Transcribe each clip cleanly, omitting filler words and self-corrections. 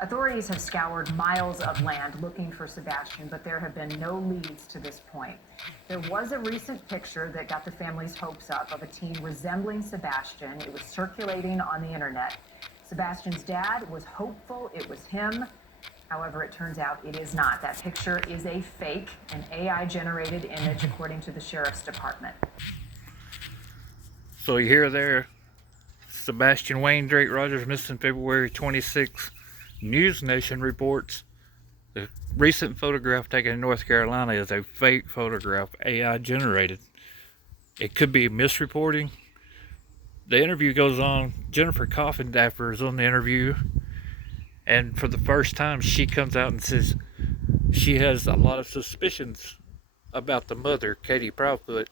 Authorities have scoured miles of land looking for Sebastián, but there have been no leads to this point. There was a recent picture that got the family's hopes up of a teen resembling Sebastián. It was circulating on the internet. Sebastián's dad was hopeful it was him. However, it turns out it is not. That picture is a fake, an AI-generated image, according to the sheriff's department. So you hear there, Sebastián Wayne Drake Rogers missing February 26th. News Nation reports the recent photograph taken in North Carolina is a fake photograph, AI generated. It could be misreporting. The interview goes on. Jennifer Coffindaffer is on the interview, and for the first time she comes out and says she has a lot of suspicions about the mother, Katie Proudfoot.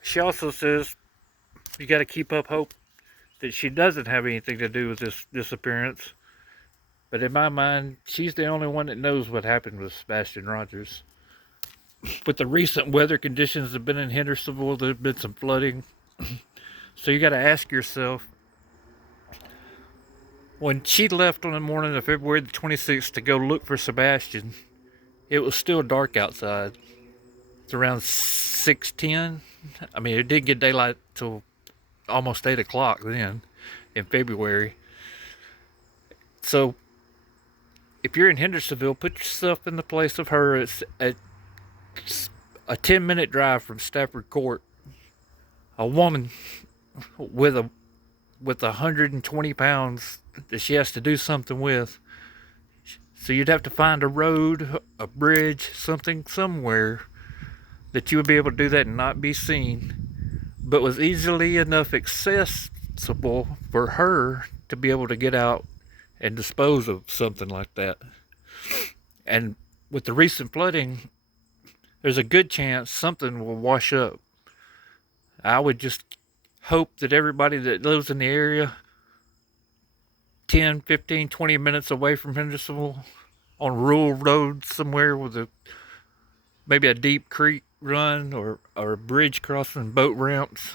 She also says you got to keep up hope that she doesn't have anything to do with this disappearance. But in my mind, she's the only one that knows what happened with Sebastián Rogers. With the recent weather conditions that have been in Hendersonville, there's been some flooding. So you got to ask yourself, when she left on the morning of February the 26th to go look for Sebastián, it was still dark outside. It's around 6:10. I mean, it didn't get daylight till almost 8 o'clock then in February. So if you're in Hendersonville, put yourself in the place of her. It's a 10-minute drive from Stafford Court. A woman with 120 pounds that she has to do something with. So you'd have to find a road, a bridge, something somewhere that you would be able to do that and not be seen, but was easily enough accessible for her to be able to get out and dispose of something like that. And with the recent flooding, there's a good chance something will wash up. I would just hope that everybody that lives in the area, 10, 15, 20 minutes away from Hendersonville, on rural roads somewhere with maybe a deep creek run or a bridge crossing, boat ramps,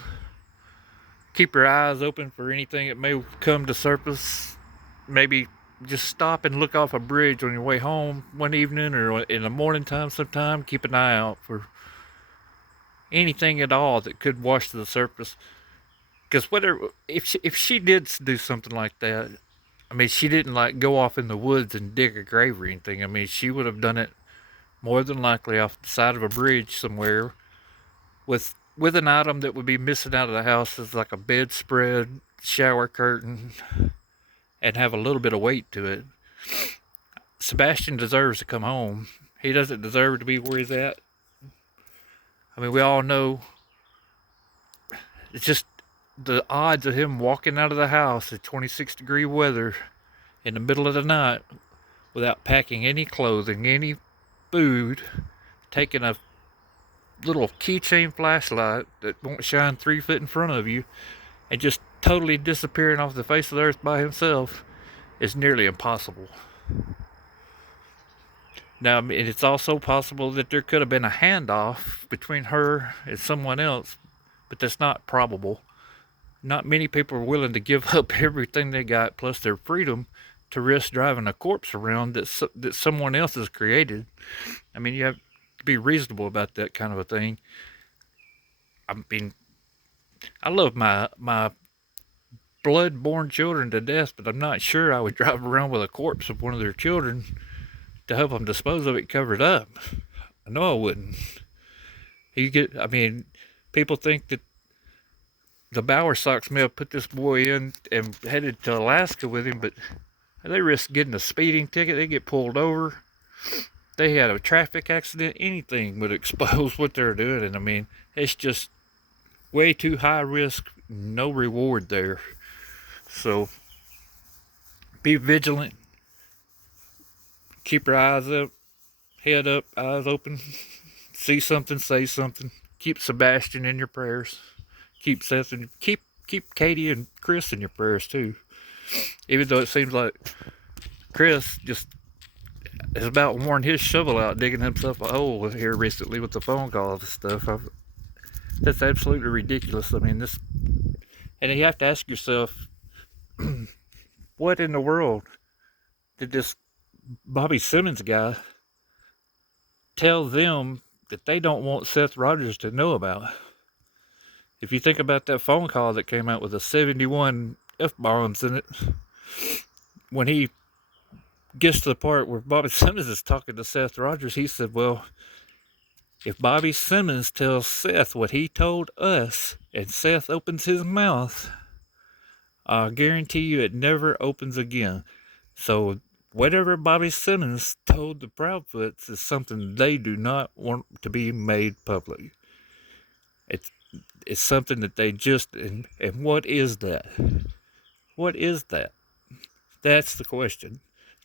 keep your eyes open for anything that may come to surface. Maybe just stop and look off a bridge on your way home one evening or in the morning time sometime. Keep an eye out for anything at all that could wash to the surface. Because if she did do something like that, I mean, she didn't like go off in the woods and dig a grave or anything. I mean, she would have done it more than likely off the side of a bridge somewhere with an item that would be missing out of the house, is like a bedspread, shower curtain, and have a little bit of weight to it. Sebastián deserves to come home. He doesn't deserve to be where he's at. I mean, we all know it's just the odds of him walking out of the house in 26-degree weather in the middle of the night without packing any clothing, any food, taking a little keychain flashlight that won't shine 3 foot in front of you, and just totally disappearing off the face of the earth by himself is nearly impossible. Now, I mean, it's also possible that there could have been a handoff between her and someone else, but that's not probable. Not many people are willing to give up everything they got, plus their freedom, to risk driving a corpse around that someone else has created. I mean, you have to be reasonable about that kind of a thing. I mean, I love my blood-born children to death, but I'm not sure I would drive around with a corpse of one of their children to help them dispose of it covered up. I know I wouldn't. I mean, people think that the Bower Sox may have put this boy in and headed to Alaska with him, but they risk getting a speeding ticket. They get pulled over. They had a traffic accident. Anything would expose what they're doing. And I mean, it's just way too high risk, no reward there. So be vigilant. Keep your eyes up, head up, eyes open. See something, say something. Keep Sebastián in your prayers. Keep Seth and keep Katie and Chris in your prayers too. Even though it seems like Chris just has about worn his shovel out digging himself a hole here recently with the phone calls and stuff. That's absolutely ridiculous. I mean, and you have to ask yourself, what in the world did this Bobby Simmons guy tell them that they don't want Seth Rogers to know about? If you think about that phone call that came out with the 71 F-bombs in it, when he gets to the part where Bobby Simmons is talking to Seth Rogers, he said, well, if Bobby Simmons tells Seth what he told us and Seth opens his mouth, I guarantee you it never opens again. So whatever Bobby Simmons told the Proudfoots is something they do not want to be made public. It's something that they just, and what is that? What is that? That's the question.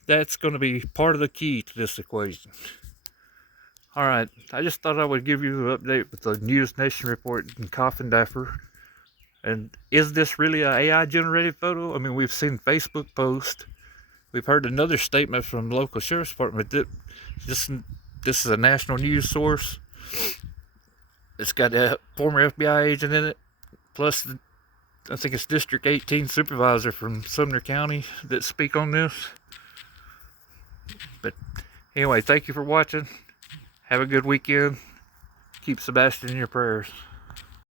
That's going to be part of the key to this equation. All right, I just thought I would give you an update with the News Nation report in Coffin Dapper. And is this really an AI generated photo? I mean, we've seen Facebook posts. We've heard another statement from the local sheriff's department that this is a national news source. It's got a former FBI agent in it, plus I think it's District 18 supervisor from Sumner County that speak on this. But anyway, thank you for watching. Have a good weekend. Keep Sebastian in your prayers.